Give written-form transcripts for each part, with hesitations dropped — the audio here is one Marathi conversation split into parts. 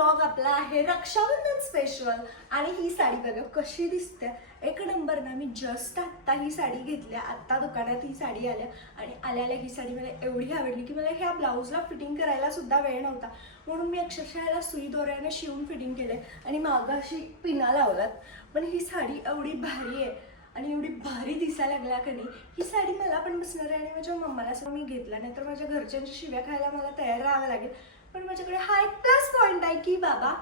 व्लॉग आपला आहे रक्षाबंधन स्पेशल. आणि ही साडी बघा कशी दिसते, एक नंबर ना. मी जस्ट आत्ता ही साडी घेतल्या, आत्ता दुकानात ही साडी आल्या आणि आल्याला ही साडी मला एवढी आवडली की मला ह्या ब्लाऊजला फिटिंग करायला सुद्धा वेळ नव्हता, म्हणून मी अक्षरशः याला सुई दोऱ्याने शिवून फिटिंग केले आणि मागं अशी पिना लावलात. पण ही साडी एवढी भारी आहे आणि एवढी भारी दिसायला लागला का नाही. ही साडी मला पण बसणार आहे आणि माझ्या मम्माला सगळं मी घेतला, नाही तर माझ्या घरच्यांच्या शिव्या खायला मला तयार राहावं लागेल. पण माझ्याकडे हा एक प्लस पॉईंट आहे की बाबा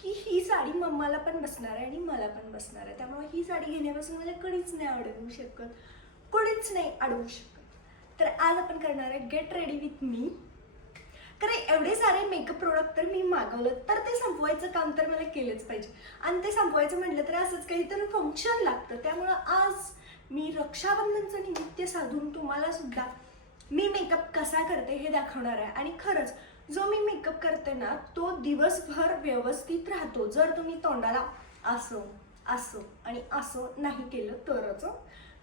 की ही साडी मम्माला पण बसणार आहे आणि मला पण बसणार आहे, त्यामुळे ही साडी घेण्यापासून मला कोणीच नाही अडवू शकत, कोणीच नाही अडवू शकत. तर आज आपण करणार आहे गेट रेडी विथ मी. कारण एवढे सारे मेकअप प्रोडक्ट तर मी मागवलं, तर ते संपवायचं काम तर मला केलंच पाहिजे. आणि ते संपवायचं म्हटलं तर असंच काहीतरी फंक्शन लागतं, त्यामुळं आज मी रक्षाबंधनचं निमित्त साधून तुम्हाला सुद्धा मी मेकअप कसा करते हे दाखवणार आहे. आणि खरंच जो मी मेकअप करते ना तो दिवसभर व्यवस्थित राहतो, जर तुम्ही तोंडाला असं असं आणि असं नाही केलं तरच.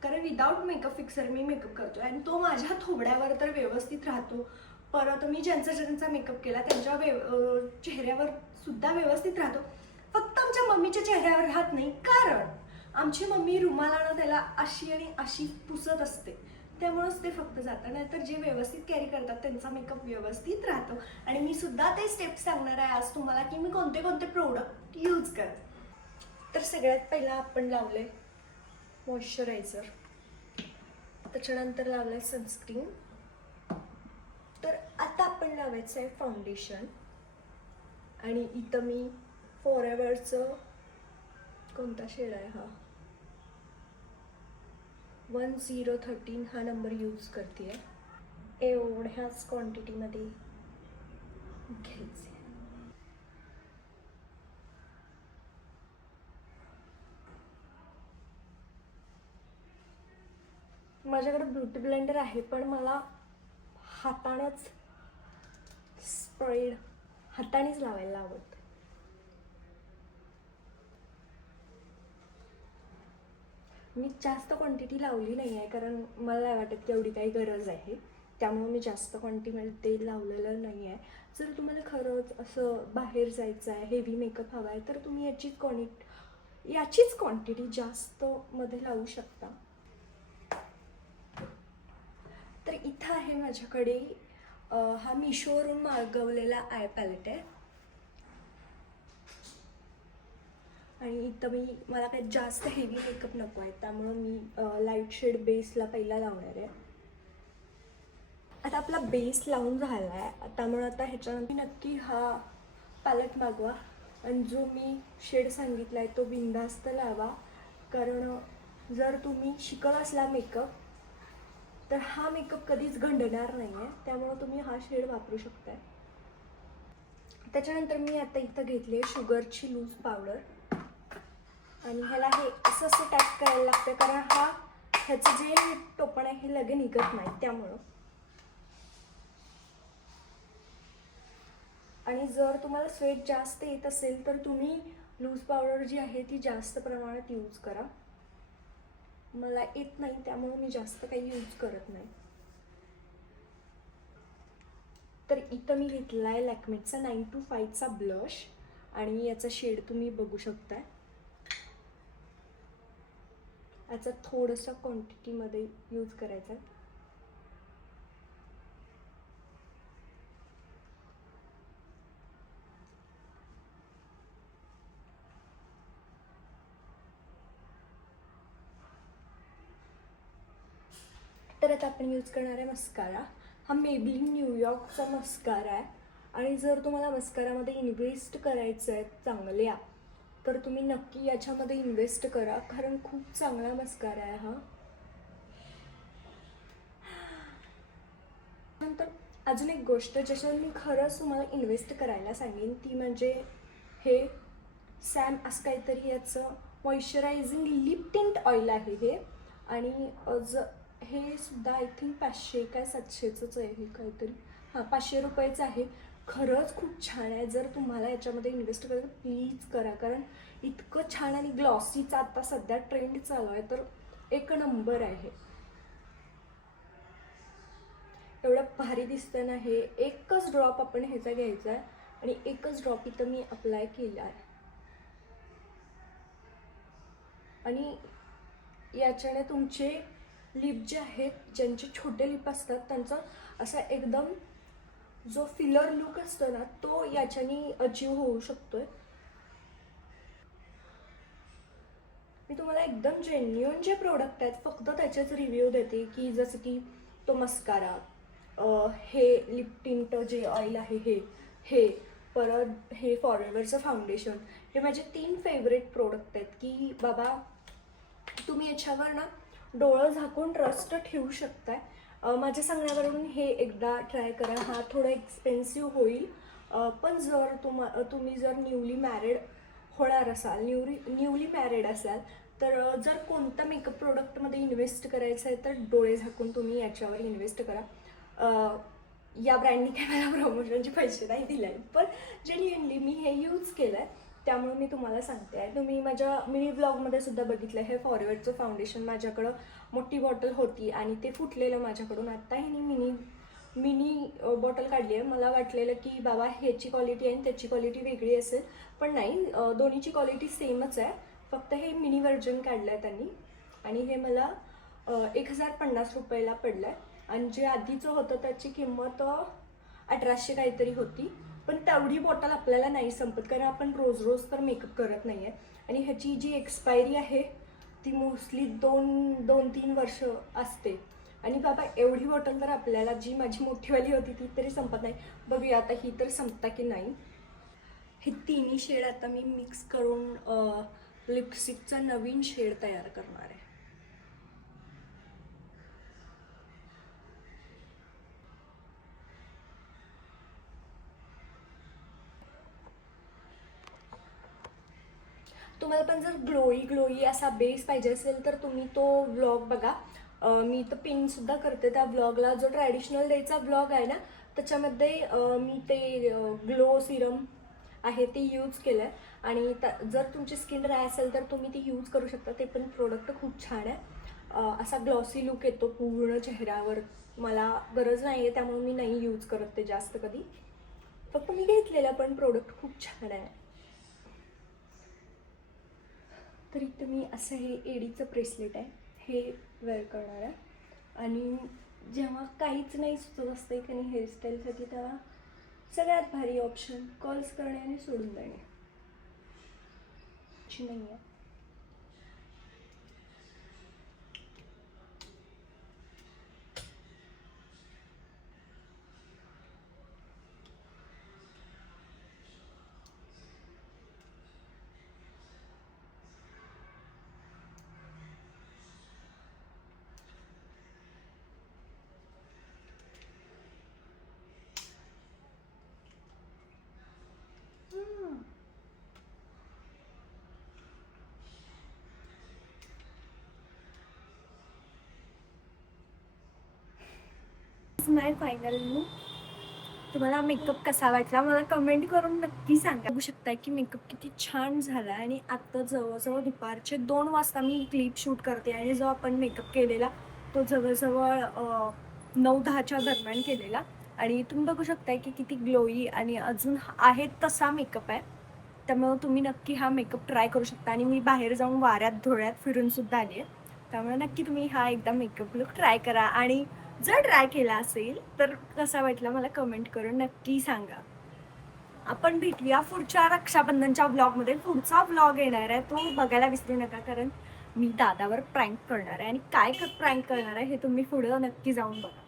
कारण विदाऊट मेकअप फिक्सर मी मेकअप करतो आणि तो माझ्या थोबड्यावर तर व्यवस्थित राहतो. परत मी ज्यांचा मेकअप केला त्यांच्या चेहऱ्यावर सुद्धा व्यवस्थित राहतो. फक्त आमच्या मम्मीच्या चेहऱ्यावर राहत नाही, कारण आमची मम्मी रुमालानं त्याला अशी आणि अशी पुसत असते, त्यामुळेच ते फक्त जातं. नाही तर जे व्यवस्थित कॅरी करतात त्यांचा मेकअप व्यवस्थित राहतो. आणि मी सुद्धा ते स्टेप्स सांगणार आहे आज तुम्हाला की मी कोणते कोणते प्रोडक्ट यूज करते. तर सगळ्यात पहिला आपण लावलंय मॉइश्चरायझर, त्याच्यानंतर लावलंय सनस्क्रीन. तर आता आपण लावायचं आहे फाउंडेशन. आणि इथं मी फॉरएव्हरचं कोणता शेड आहे हा 1013 हा नंबर यूज करते आहे. एवढ्याच क्वांटिटीमध्ये घ्यायचे. माझ्याकडे ब्युटी ब्लेंडर आहे, पण मला हातानेच स्प्रेड हातानेच लावायला आवडतं. मी जास्त क्वांटिटी लावली नाही आहे, कारण मला नाही वाटत तेवढी काही गरज आहे, त्यामुळे मी जास्त क्वांटिटीमध्ये लावलेलं नाही आहे. जर तुम्हाला खरंच असं बाहेर जायचं आहे, हेवी मेकअप हवा आहे, तर तुम्ही याचीच क्वांटिटी जास्तमध्ये लावू शकता. तर इथं आहे माझ्याकडे हा मिशोवरून मागवलेला आय पॅलेट आहे. आणि इथं मला काही जास्त हेवी मेकअप नको आहे, त्यामुळं मी लाईट शेड बेसला पहिला लावणार आहे. आता आपला बेस लावून झाला आहे, त्यामुळे आता ह्याच्यानंतर नक्की हा पॅलेट मागवा आणि जो मी शेड सांगितला आहे तो बिनधास्त लावा. कारण जर तुम्ही शिकत असला मेकअप तर हा मेकअप कधीच घंडणार नाही आहे, त्यामुळं तुम्ही हा शेड वापरू शकताय. त्याच्यानंतर मी आता इथं घेतली आहे शुगरची लूज पावडर आणि ह्याला हे असं टॅप करायला लागतं, कारण ह्याचं जे टोपण आहे हे लगे निघत नाही त्यामुळं. आणि जर तुम्हाला स्वेट जास्त येत असेल तर तुम्ही लूज पावडर जी आहे ती जास्त प्रमाणात यूज करा. मला येत नाही त्यामुळे मी जास्त काही यूज करत नाही. तर इथं मी घेतला आहे लॅक्मेचा 925चा ब्लश आणि याचा शेड तुम्ही बघू शकताय. याचा थोडंसं क्वांटिटीमध्ये यूज करायचा आहे. तर आता आपण यूज करणार आहे मस्कारा. हा मेबलिन न्यूयॉर्कचा मस्कारा आहे. आणि जर तुम्हाला मस्कारामध्ये इन्व्हेस्ट करायचं आहे चांगल्या, तर तुम्ही नक्की याच्यामध्ये इन्व्हेस्ट करा, कारण खूप चांगला मस्कारा आहे हा. नंतर अजून एक गोष्ट ज्याच्यावर मी खरंच तुम्हाला इन्व्हेस्ट करायला सांगेन ती म्हणजे हे सॅम असं काहीतरी याचं मॉइश्चरायझिंग लिप टिंट ऑइल आहे हे. आणि हे सुद्धा आय थिंक 500 काय 700च आहे हे काहीतरी, हां 500 रुपयाचं आहे. खरंच खूप छान आहे. जर तुम्हाला याच्यामध्ये इन्व्हेस्ट करायचं प्लीज करा, कारण इतकं छान आणि ग्लॉसीचा आता सध्या ट्रेंड चालू आहे, तर एक नंबर आहे. एवढं भारी दिसतं ना हे. एकच ड्रॉप आपण ह्याचा घ्यायचा आहे आणि एकच ड्रॉप इथं मी अप्लाय केला आहे. आणि याच्याने तुमचे लिप जे आहेत, ज्यांचे छोटे लिप असतात त्यांचा असा एकदम जो फिलर लुक असतो ना तो याच्याने अचीव होऊ शकतोय. मी तुम्हाला एकदम जेन्युइन जे प्रोडक्ट आहेत फक्त त्याचेच रिव्ह्यू देते, की जसं की तो मस्कारा, हे लिप टिंट जे ऑइल आहे हे परत हे फॉरएव्हरचं फाउंडेशन, हे माझे 3 फेवरेट प्रोडक्ट आहेत की बाबा तुम्ही याच्यावर ना डोळं झाकून ट्रस्ट ठेवू शकताय. माझ्या सांगण्यावरून हे एकदा ट्राय करा. हा थोडा एक्सपेन्सिव्ह होईल, पण जर तुम्ही जर न्यूली मॅरिड होणार असाल, न्यूली मॅरिड असाल तर जर कोणत्या मेकअप प्रोडक्टमध्ये इन्व्हेस्ट करायचं आहे तर डोळे झाकून तुम्ही याच्यावर इन्व्हेस्ट करा. या ब्रँडनी काय मला प्रमोशनचे पैसे नाही दिले आहेत, पण जेन्युइनली मी हे यूज केलं आहे त्यामुळे मी तुम्हाला सांगते आहे. तुम्ही माझ्या मिनी ब्लॉगमध्ये सुद्धा बघितलं हे फॉरएव्हरचं फाउंडेशन माझ्याकडं मोठी बॉटल होती आणि ते फुटलेलं माझ्याकडून. आत्ता हिने मिनी बॉटल काढली आहे. मला वाटलेलं की बाबा ह्याची क्वालिटी आहे आणि त्याची क्वालिटी वेगळी असेल, पण नाही, दोन्हीची क्वालिटी सेमच आहे, फक्त हे मिनी व्हर्जन काढलं आहे त्यांनी. आणि हे मला 1050 रुपयाला पडलं आहे. आणि जे आधीचं होतं त्याची किंमत 1800 काहीतरी होती. पण तेवढी बॉटल आपल्याला नाही संपत, कारण आपण रोज रोज तर मेकअप करत नाही आहे. आणि ह्याची जी एक्सपायरी आहे ती मोस्टली 2-3 वर्ष असते. आणि बाबा एवढी बॉटल तर आपल्याला, जी माझी मोठीवाली होती ती तरी संपत नाही. बघूया आता ही तर संपता की नाही. हे तिन्ही शेड आता मी मिक्स करून लिपस्टिकचा नवीन शेड तयार करणार आहे. तुम्हाला पण जर ग्लोई असा बेस पाहिजे असेल तर तुम्ही तो व्लॉग बघा. मी तर पिनसुद्धा करते त्या व्लॉगला. जो ट्रॅडिशनल डेचा व्लॉग आहे ना त्याच्यामध्ये मी ते ग्लो सिरम आहे ते यूज केलं आहे. आणि जर तुमची स्किन ड्राय असेल तर तुम्ही ती यूज करू शकता. ते पण प्रोडक्ट खूप छान आहे. असा ग्लॉसी लुक येतो पूर्ण चेहऱ्यावर. मला गरज नाही आहे त्यामुळे मी नाही यूज करत ते जास्त कधी, फक्त मी घेतलेलं, पण प्रोडक्ट खूप छान आहे. तरी तुम्ही असं हे एडीचं ब्रेसलेट आहे हे वेअर करणार आहे. आणि जेव्हा काहीच नाही सुचत असतं की नाही हेअरस्टाईलसाठी, तेव्हा सगळ्यात भारी ऑप्शन कॉल्स करणे आणि सोडून देणे नाही आहे. माय फायनल लुक. तुम्हाला मेकअप कसा वाटला मला कमेंट करून नक्की सांगा. बघू शकताय की मेकअप किती छान झाला. आणि आत्ता जवळजवळ दुपारचे 2 वाजता मी क्लिप शूट करते आणि जो आपण मेकअप केलेला तो जवळजवळ 9-10च्या दरम्यान केलेला. आणि तुम्ही बघू शकताय की किती ग्लोई आणि अजून आहे तसा मेकअप आहे. त्यामुळे तुम्ही नक्की हा मेकअप ट्राय करू शकता. आणि मी बाहेर जाऊन वाऱ्यात धुळ्यात फिरूनसुद्धा आली आहे, त्यामुळे नक्की तुम्ही हा एकदा मेकअप लुक ट्राय करा. आणि जर ट्राय केला असेल तर कसा वाटला मला कमेंट करून नक्की सांगा. आपण भेटूया पुढच्या रक्षाबंधनच्या व्लॉगमध्ये. पुढचा व्लॉग येणार आहे तो बघायला विसरू नका, कारण मी दादावर प्रँक करणार आहे. आणि काय प्रँक करणार आहे हे तुम्ही पुढं नक्की जाऊन बघा.